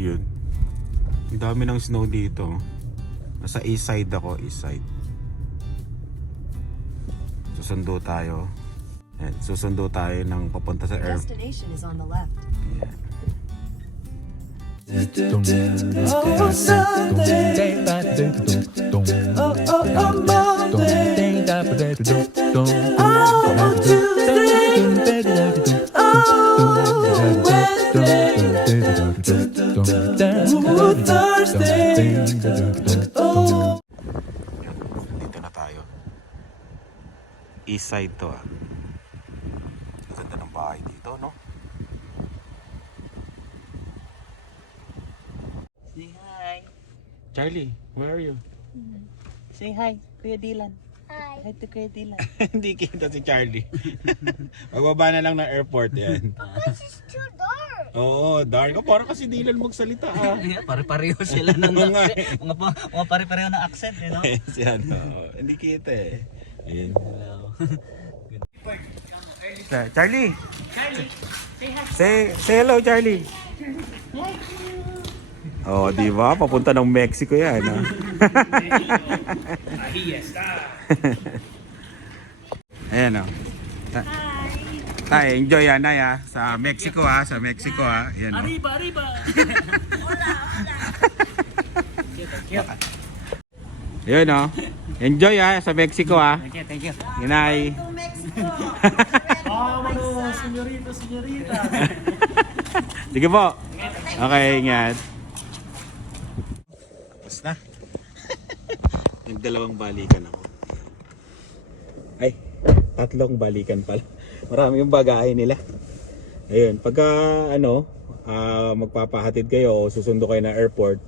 Yun. Ang dami ng snow dito. Nasa east side ako, east side. Susundo tayo. Ayan, susundo tayo ng papunta sa air. Destination is on the left. Ayan. Dito na tayo. East side to ah. Ang ganda ng bahay dito, no? Say hi. Charlie, where are you? Say hi, Kuya Dylan. Hi. Hi to Kuya Dylan. Hindi kita si Charlie. Magbaba na lang ng airport yan. This is too dark. Oo, dark. Oh, parang kasi Dylan magsalita ah. Pare-pareho sila ng Oo nga accent. Mga, pa- mga pare-pareho ng accent, you know? si ano, hindi kita eh. Ayun. Hello. Charlie! Say, say hello, Charlie! Oh, di ba? Papunta ng Mexico yan. ah. Ayan o. Tay, enjoy yan, Nay, ah. Sa Mexico, ha. Sa Mexico, ha. Ayan, oh. Arriba, arriba! Yun, oh. Enjoy, ha. Sa Mexico, ha. Thank you, thank you. Inay. Oh, ano, senyorita, senyorita. Sige po. Okay, ingat. Tapos na. Nagdalawang balikan ako. Ay, tatlong balikan pala. Marami yung bagahe nila. Ayun, pagka ano, ah, magpapahatid kayo o susundo kayo na airport,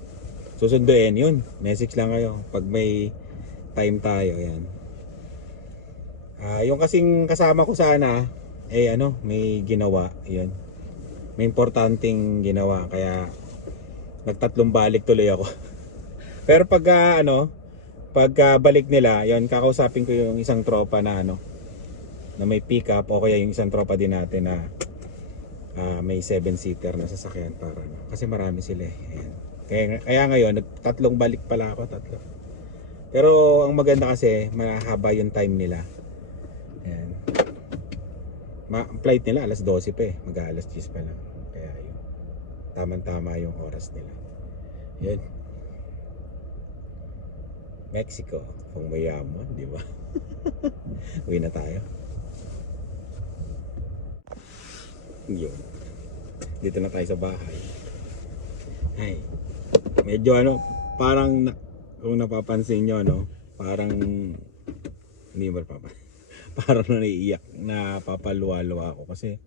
susunduin yun. Message lang kayo pag may time tayo. Yan. Ah, yung kasing kasama ko sana, eh ano, may ginawa. Yun may importanteng ginawa kaya nagtatlong balik tuloy ako. Pero pag ah, ano, pag ah, balik nila, yon kakausapin ko yung isang tropa na ano na may pickup o kaya yung isang tropa din natin na ah, may 7 seater na sasakyan para ano. Kasi marami sila eh. Ayan. Kaya, kaya ngayon, nagtatlong balik pala ako, tatlo. Pero ang maganda kasi, mahaba yung time nila. Ayan. Ma flight nila alas 12 pa eh. Mag alas 10 pa lang. Kaya yun. Tama-tama yung oras nila. Yun. Mexico. Kung mayaman, di ba? Uwi na tayo. Yun. Dito na tayo sa bahay. Ay. Medyo ano, parang na, kung napapansin nyo, no? Parang hindi mo napapansin parang naiiyak na papaluwa-luwa ako kasi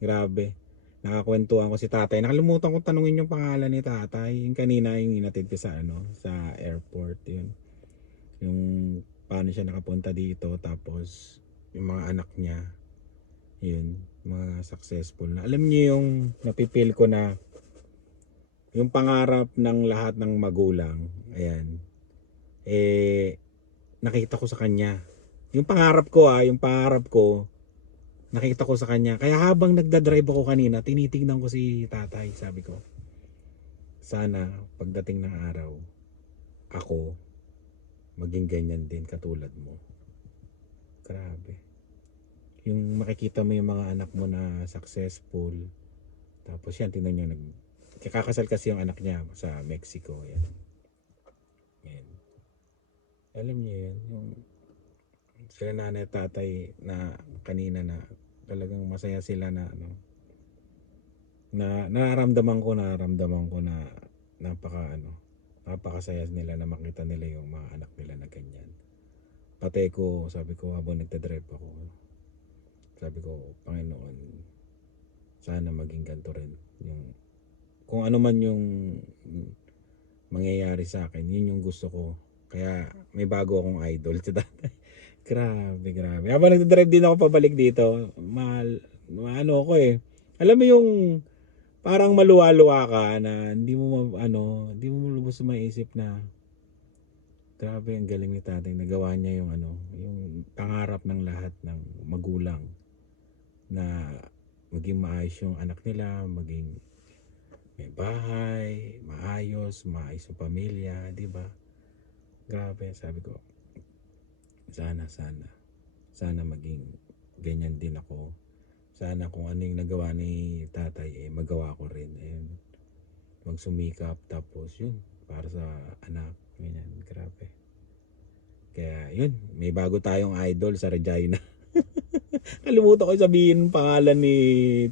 grabe nakakwentuhan ko si tatay nakalimutan ko tanungin yung pangalan ni tatay yung kanina yung inatid ko sa ano sa airport yun yung paano siya nakapunta dito tapos yung mga anak niya yun mga successful na alam niyo yung napipil ko na yung pangarap ng lahat ng magulang ayan eh nakita ko sa kanya yung pangarap ko ah, yung pangarap ko, nakita ko sa kanya. Kaya habang nagdadrive ako kanina, tinitingnan ko si tatay, sabi ko. Sana pagdating ng araw, ako maging ganyan din katulad mo. Grabe. Yung makikita mo yung mga anak mo na successful. Tapos yan, tingnan nyo, nag, kakasal kasi yung anak niya sa Mexico. Yan. Yan. Alam niyo yan, yung sila nanay at tatay na kanina na talagang masaya sila na ano na nararamdaman ko nararamdaman ko na napaka ano napakasaya nila na makita nila yung mga anak nila na ganyan pati ko sabi ko habang nagdadrive ako sabi ko Panginoon sana maging ganito rin yung kung ano man yung mangyayari sa akin yun yung gusto ko kaya may bago akong idol si tatay Grabe, grabe. Habang nagdadrive din ako pabalik dito, mal, ano ako eh. Alam mo yung parang maluwa-luwa ka na hindi mo ano, hindi mo lubos maisip na grabe ang galing ni tatay. Nagawa niya yung ano, yung pangarap ng lahat ng magulang na maging maayos yung anak nila, maging may bahay, maayos, maayos sa pamilya, di ba? Grabe, sabi ko, sana, sana, sana maging ganyan din ako. Sana kung ano yung nagawa ni tatay, eh, magawa ko rin. Ayun. Magsumikap, tapos yun, para sa anak, ganyan, grabe. Kaya yun, may bago tayong idol sa Regina. Kalimutan ko sabihin pangalan ni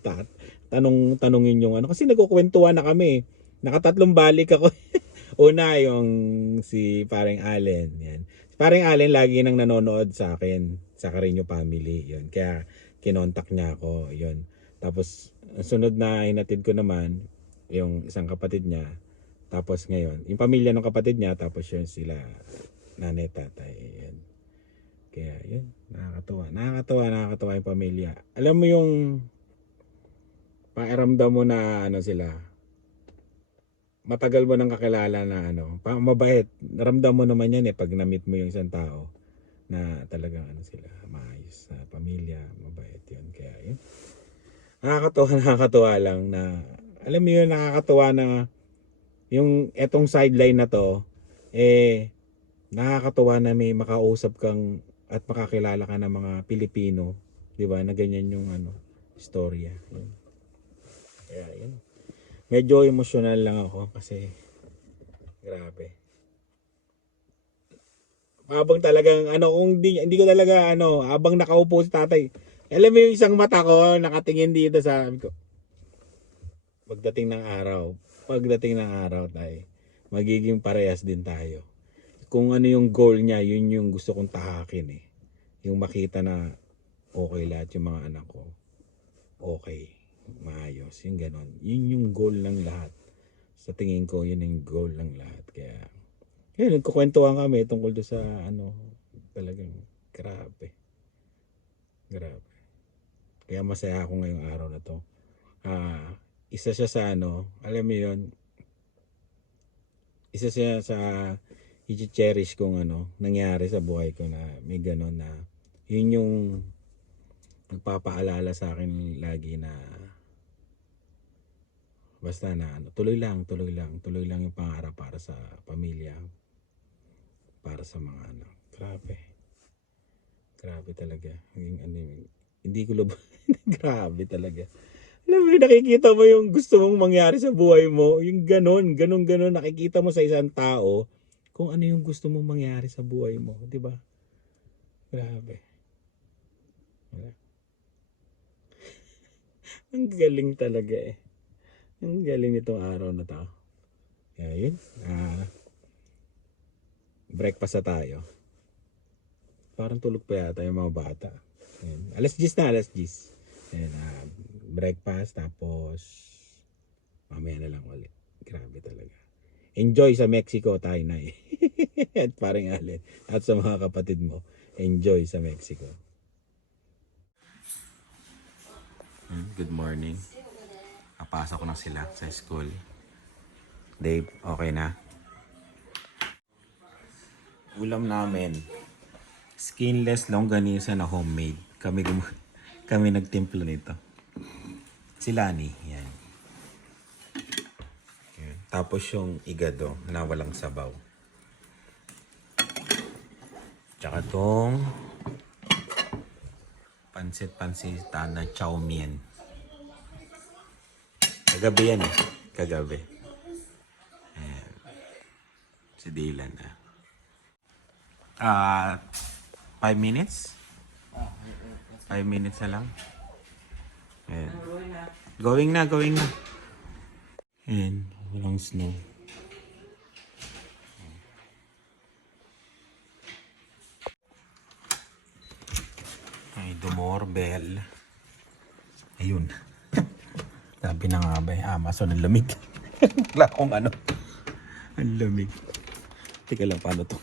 Tat. Tanong tanungin yung ano kasi nagkukwentuhan na kami. Nakatatlong balik ako. Una yung si Paring Allen, yan. Si Paring Allen lagi nang nanonood sa akin sa Carino family, yun. Kaya kinontak niya ako, yun. Tapos sunod na hinatid ko naman yung isang kapatid niya. Tapos ngayon, yung pamilya ng kapatid niya, tapos yun sila nanay tatay, yun. Kaya yun, nakakatuwa. Nakakatuwa, nakakatuwa yung pamilya. Alam mo yung pakiramdam mo na ano sila, matagal mo nang kakilala na ano, mabait. Naramdam mo naman yan eh pag na-meet mo yung isang tao na talagang ano sila, maayos na pamilya, mabait yun. Kaya yun. Nakakatuwa, nakakatuwa lang na, alam mo yun, nakakatuwa na yung etong sideline na to, eh, nakakatuwa na may makausap kang at makakilala ka ng mga Pilipino, 'di ba? Na ganyan yung ano, istorya. Yun. Yun. Medyo emotional lang ako kasi grabe. Habang talagang ano kung di, hindi ko talaga ano, habang nakaupo si tatay. Alam mo yung isang mata ko nakatingin dito sa sabi ko. Pagdating ng araw, pagdating ng araw tayo, magiging parehas din tayo kung ano yung goal niya, yun yung gusto kong tahakin eh. Yung makita na okay lahat yung mga anak ko. Okay. Maayos. Yung ganon. Yun yung goal ng lahat. Sa tingin ko, yun yung goal ng lahat. Kaya, yun, nagkukwentuhan kami tungkol doon sa ano, talagang grabe. Grabe. Kaya masaya ako ngayong araw na to. Ah, isa siya sa ano, alam mo yun, isa siya sa i-cherish kung ano nangyari sa buhay ko na may ganon na yun yung nagpapaalala sa akin lagi na basta na ano tuloy lang tuloy lang tuloy lang yung pangarap para sa pamilya para sa mga anak grabe grabe talaga yung ano yun, hindi ko lub grabe talaga alam mo, nakikita mo yung gusto mong mangyari sa buhay mo. Yung ganon, ganon, ganon. Nakikita mo sa isang tao kung ano yung gusto mong mangyari sa buhay mo. di ba? Grabe. Wala. Ang galing talaga eh. Ang galing nitong araw na to. Kaya yun. Ah, breakfast na tayo. Parang tulog pa yata yung mga bata. Ayan. Alas 10 na, alas 10. Ayan, ah, breakfast tapos mamaya na lang ulit. Grabe talaga. Enjoy sa Mexico tayo na eh. At parang alin. At sa mga kapatid mo, enjoy sa Mexico. Hmm, Good morning. Kapasa ko na sila sa school. Dave, okay na? Ulam namin. Skinless longganisa na homemade. Kami gum- kami nagtimpla nito. Si Lani, yan. Yan. Tapos yung igado na walang sabaw. Tsaka tong pansit-pansita na chow mein. Kagabi yan eh. Kagabi. Ayan. Si Dylan ah. Ah, five minutes? Five minutes na lang. Ayan. Going na, going na. Ayan, walang snow. Dumorbell. Ayun. Sabi na nga ba, eh, Amazon ang lamig. Wala akong ano. Ang lamig. Teka lang, paano to?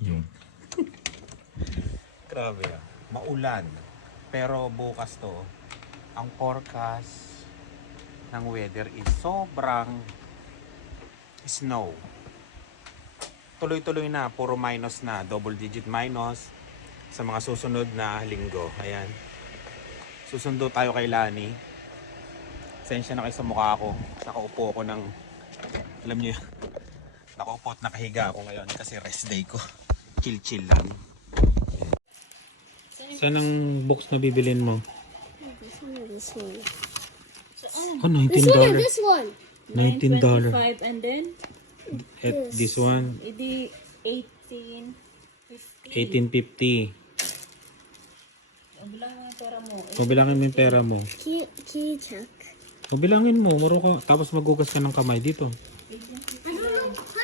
Yun. Grabe ah. Maulan. Pero bukas to, ang forecast ng weather is sobrang snow. Tuloy-tuloy na, puro minus na, double digit minus sa mga susunod na linggo. Ayan. Susundo tayo kay Lani. Sensya na kayo sa mukha ko. Nakaupo ko ng... Alam niyo yun. Nakaupo at nakahiga ako ngayon kasi rest day ko. Chill-chill lang. Saan ang box na bibilin mo? This one or this one? Oh, $19. This one or this one? $19. 9.25 and then, At this one, edi 18. 1850. Ang bilang ng pera mo. O bilangin mo yung pera mo. Check? O bilangin mo, maro ka. Tapos magugas ka ng kamay dito. How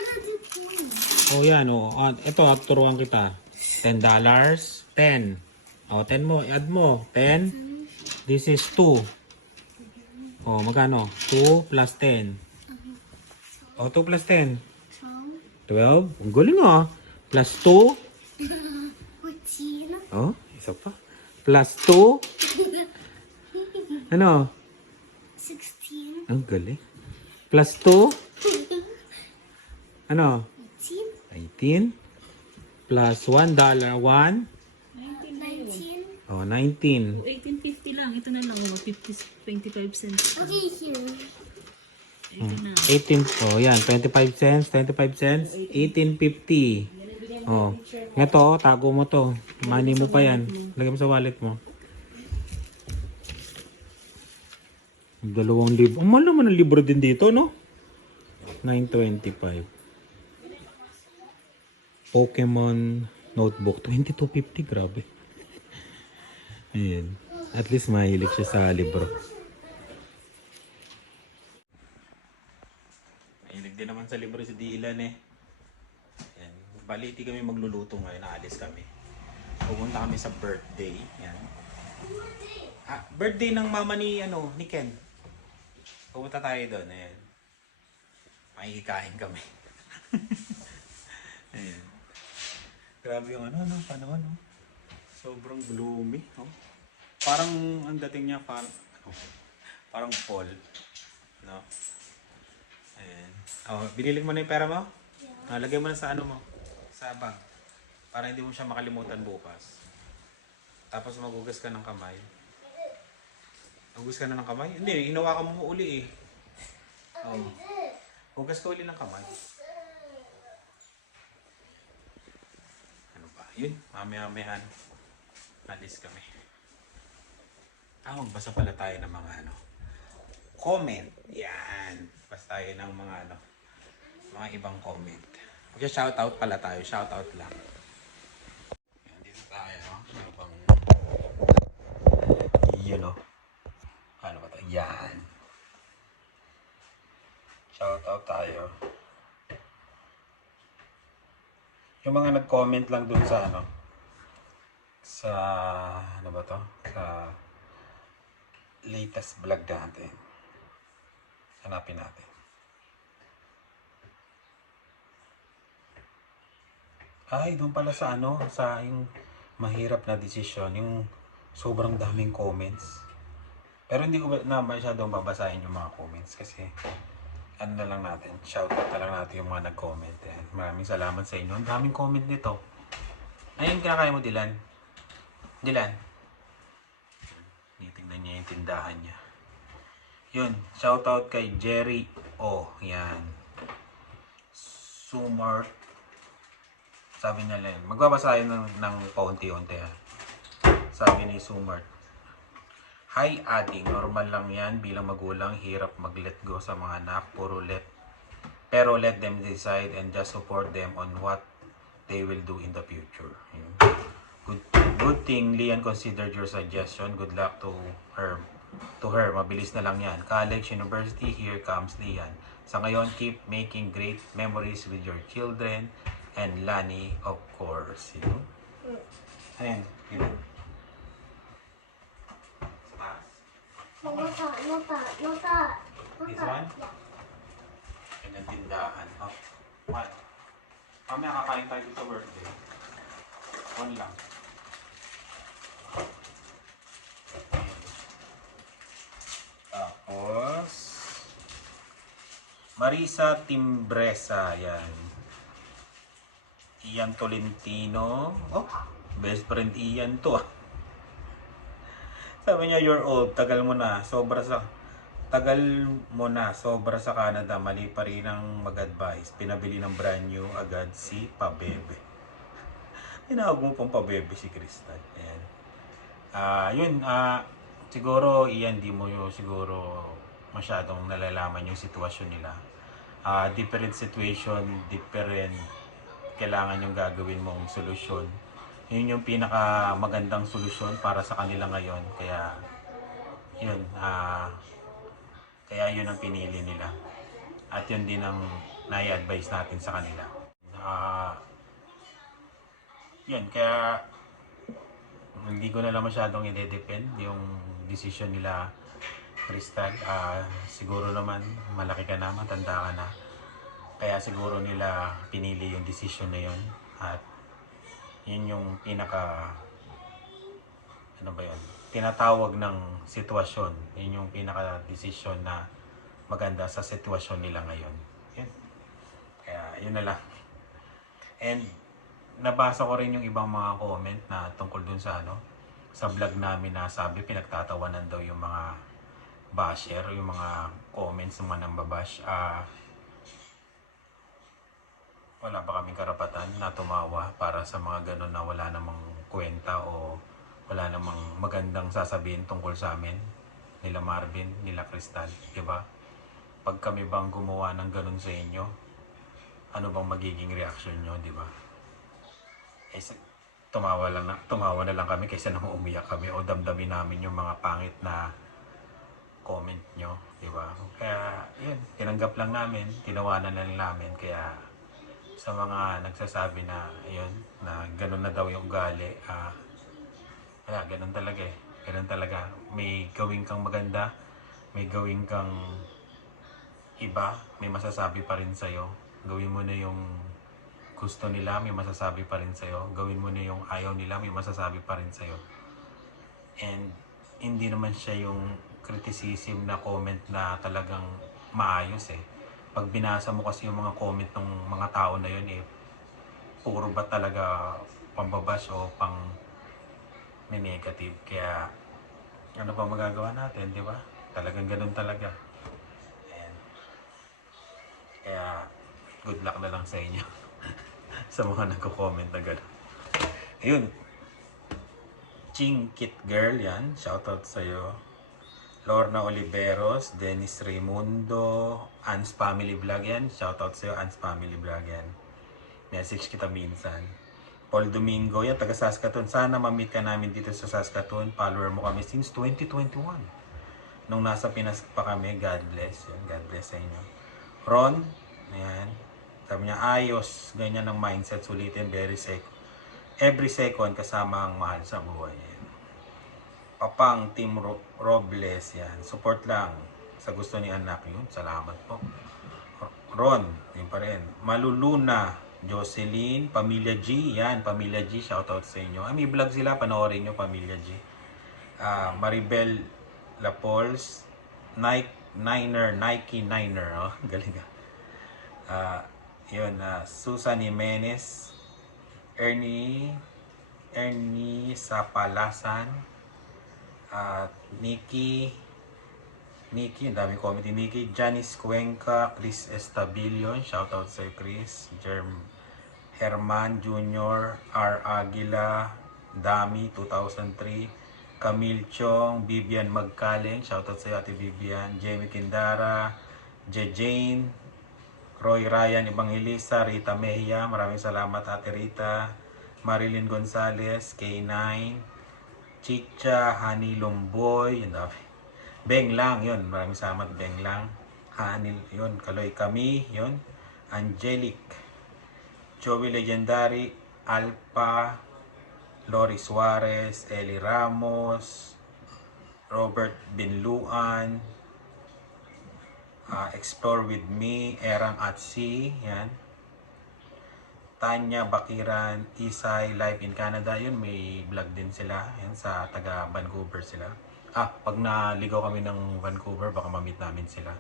to do coins. O yan, o. Ah, ito, ah, turuan kita. $10. 10. O, 10 mo. Add mo. 10. This is 2. O, magkano? 2 plus 10. O, 2 plus 10. 12. Ang galing ah. Plus 2. Fourteen. Oh, isa pa. Plus 2. Ano? Sixteen. Ang galing. Plus 2. Ano? Eighteen. 18. Plus 1 dollar. 1. Nineteen. Oh, 19. 18.50 lang. Ito na lang. Oh, 50, 25 cents. Okay, here. Ito na. 18. Oh, yan. 25 cents. 25 cents. 18.50. Oh. Ito, tago mo to. Money mo pa yan. Lagay mo sa wallet mo. Dalawang libro. Ang mahal naman ang libro din dito, no? 925. Pokemon Notebook. 2250. Grabe. Ayan. At least mahilig siya sa libro. Mahilig din naman sa libro si Dylan eh. Yan. Bali, di kami magluluto ngayon. Naalis kami. Pumunta kami sa birthday. Yan. Ah, birthday ng mama ni, ano, ni Ken. Pumunta tayo doon. Ayan. Makikikain kami. Ayan. Grabe yung ano, ano, panahon, no? Sobrang gloomy, no? Parang ang dating niya, parang, parang fall. No? Ayan. Oh, binili mo na yung pera mo? Yeah. lagay mo na sa ano mo? Sa bag. Para hindi mo siya makalimutan bukas. Tapos magugas ka ng kamay. Magugas ka na ng kamay? Hindi, inawakan mo uli eh. Oh. Hugas ka uli ng kamay. Ano ba? Yun, mamaya-mayahan. Alis kami. Ah, magbasa pala tayo ng mga ano. Comment. Yan. Basta tayo ng mga ano. Mga ibang comment. Okay, shoutout pala tayo. Shoutout lang. Yan, dito tayo. No? Ano bang... Yun o. Ano ba to? Yan. Shoutout tayo. Yung mga nag-comment lang dun sa ano. Sa... Ano ba to? Sa latest vlog natin. Hanapin natin. Ay, doon pala sa ano, sa yung mahirap na desisyon, yung sobrang daming comments. Pero hindi ko na masyadong babasahin yung mga comments kasi ano na lang natin, shoutout na lang natin yung mga nag-comment. Yan. Maraming salamat sa inyo. Ang daming comment nito. Ayun, kinakaya mo, Dilan. Dilan. Titignan niya yung tindahan niya. Yun, shoutout kay Jerry O. Yan. Sumart. Sabi niya lang, magbabasa tayo ng, ng paunti-unti ha. Sabi ni Sumart. Hi ading, normal lang yan bilang magulang, hirap mag-let go sa mga anak, puro let. Pero let them decide and just support them on what they will do in the future. Good, good thing Lian considered your suggestion. Good luck to her. To her, mabilis na lang yan. College, university, here comes Lian. Sa ngayon, keep making great memories with your children and Lani, of course. Yun. Ano yan? Yun. Sa taas? No, not that, not that, not that. Not This one? Yan ang tindahan. Oh. One. Mamaya kakain tayo sa birthday. One lang. Ayan. Tapos, Marisa Timbresa, yan. Ian Tolentino. Oh, best friend Ian to ah. Sabi niya, you're old, tagal mo na, sobra sa... Tagal mo na, sobra sa Canada, mali pa rin ang mag-advise. Pinabili ng brand new agad si Pabebe. Tinawag mo pang Pabebe si Crystal. Ayan. Ah, yun, ah, siguro, iyan, di mo yung siguro masyadong nalalaman yung sitwasyon nila. Ah, different situation, different kailangan yung gagawin mong solusyon. Yun yung pinaka magandang solusyon para sa kanila ngayon. Kaya, yun, ah, kaya yun ang pinili nila. At yun din ang nai-advise natin sa kanila. Ah, yun, kaya hindi ko na lang masyadong i-depend yung decision nila Crystal. Ah, siguro naman malaki ka na, matanda ka na. Kaya siguro nila pinili yung decision na yun. At yun yung pinaka ano ba yun? Tinatawag ng sitwasyon. Yun yung pinaka decision na maganda sa sitwasyon nila ngayon. Yun. Kaya yun na lang. And nabasa ko rin yung ibang mga comment na tungkol dun sa ano sa vlog namin na sabi pinagtatawanan daw yung mga basher, yung mga comments ng mga nambabash. Ah, wala ba kaming karapatan na tumawa para sa mga ganun na wala namang kwenta o wala namang magandang sasabihin tungkol sa amin nila Marvin, nila Crystal, di ba? Pag kami bang gumawa ng ganun sa inyo, ano bang magiging reaction nyo, di ba? Eh, tumawa lang na, tumawa na lang kami kaysa naman umiyak kami o damdamin namin yung mga pangit na comment nyo, di ba? Kaya, yun, tinanggap lang namin, tinawanan na lang namin, kaya sa mga nagsasabi na, yun, na ganun na daw yung ugali, ah, wala, ganun talaga eh. Ganun talaga. May gawin kang maganda, may gawin kang iba, may masasabi pa rin sa'yo. Gawin mo na yung gusto nila, may masasabi pa rin sa'yo. Gawin mo na yung ayaw nila, may masasabi pa rin sa'yo. And hindi naman siya yung criticism na comment na talagang maayos eh. Pag binasa mo kasi yung mga comment ng mga tao na yun eh, puro ba talaga pambabash o pang may negative. Kaya ano pa magagawa natin, di ba? Talagang ganun talaga. And, kaya good luck na lang sa inyo. sa mga nagko-comment na gano'n. Ayun. Ching Kit Girl yan. Shoutout sa'yo. Lorna Oliveros, Dennis Raimundo, Ans Family Vlog yan. Shoutout sa'yo, Ans Family Vlog yan. Message kita minsan. Paul Domingo, yan, taga Saskatoon. Sana ma-meet ka namin dito sa Saskatoon. Follower mo kami since 2021. Nung nasa Pinas pa kami, God bless. Yan, God bless sa inyo. Ron, ayan. Sabi niya, ayos. Ganyan ang mindset. Sulitin, very sec. Every second kasama ang mahal sa buhay. Papang Team Ro- Robles, yan. Support lang sa gusto ni anak yun. Salamat po. Ron, yun pa rin. Maluluna, Jocelyn, Pamilya G, yan, Pamilya G, shoutout sa inyo. Ay, may vlog sila, panoorin nyo, Pamilya G. Ah, Maribel Lapols, Nike, Niner, Nike Niner, oh, galing ah. Ah, yun, ah, Susan Jimenez, Ernie, Ernie Sapalasan, at Nikki, Nikki, ang daming comment ni Nikki, Janice Cuenca, Chris Estabilion, shoutout sa Chris, Jerm Herman Jr., R. Aguila, Dami, 2003, Camille Chong, Vivian Magkaling, shoutout sa iyo Ate Vivian, Jamie Kindara, J. Jane, Roy Ryan Evangelista, Rita Mejia, maraming salamat Ate Rita, Marilyn Gonzalez, K9, Chicha, Hani Lumboy, yun dami. Beng lang, yun. Maraming salamat, Beng lang. Hani, yun. Kaloy Kami, yun. Angelic, Joey Legendary, Alpa, Lori Suarez, Eli Ramos, Robert Binluan, ah, Explore With Me, Erang Atsi, yan. Tanya Bakiran, Isay, Live in Canada, yun, may vlog din sila, yan, sa taga Vancouver sila. Ah, pag naligaw kami ng Vancouver, baka ma-meet namin sila.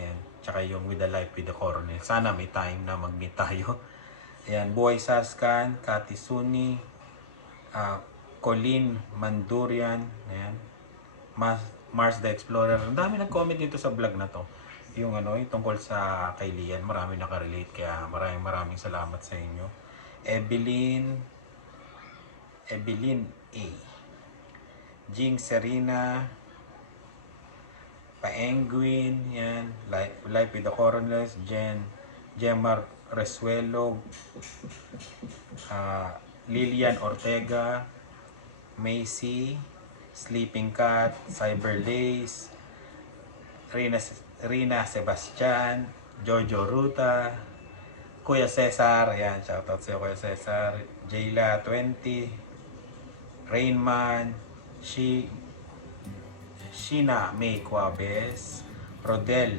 Ayan, tsaka yung With the Life with the Coronel. Sana may time na mag-meet tayo. Ayan, Buhay Saskan, Kati Suni, ah, Colin Mandurian, ayan, Mars, Mars the Explorer. Ang dami nag-comment dito sa vlog na to. Yung ano, yung tungkol sa kay Lian, marami nakarelate kaya maraming maraming salamat sa inyo. Evelyn Evelyn A. Jing Serena Paenguin, yan, Life, Life with the Coroners, Jen, Gemma Resuelo, ah, Lilian Ortega, Macy, Sleeping Cat, Cyber Lace, Rina, Rina Sebastian, Jojo Ruta, Kuya Cesar, ayan, shoutout sa Kuya Cesar, Jayla 20, Rainman, Shi, Shina May Cuabes, Rodel,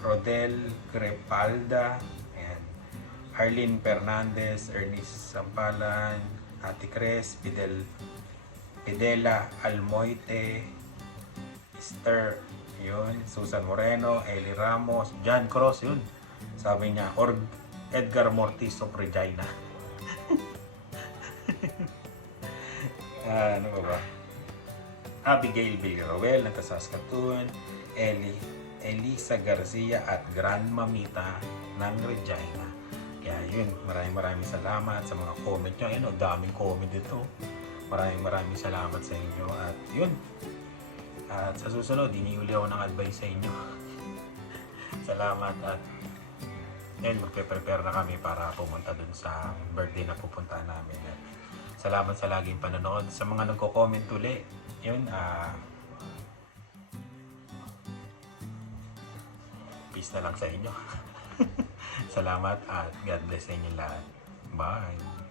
Rodel Crepalda, ayan, Arlene Fernandez, Ernest Sampalan, Ate Cres, Fidel, Fidela Almoite, Esther, yun, Susan Moreno, Eli Ramos, John Cross, yun. Sabi niya, or Edgar Mortiz of Regina. Ah, ano ba ba? Abigail Villarroel ng Saskatoon, Eli, Elisa Garcia at Grandma Mita ng Regina. Kaya yun, maraming maraming salamat sa mga comment nyo. Ayun, daming comment dito. Maraming maraming salamat sa inyo. At yun, at sa susunod, iniuli ako ng advice sa inyo. salamat at yun, magpe-prepare na kami para pumunta dun sa birthday na pupuntahan namin. At salamat sa laging panonood. Sa mga nagko-comment uli, yun, ah, peace na lang sa inyo. salamat at God bless sa inyo lahat. Bye!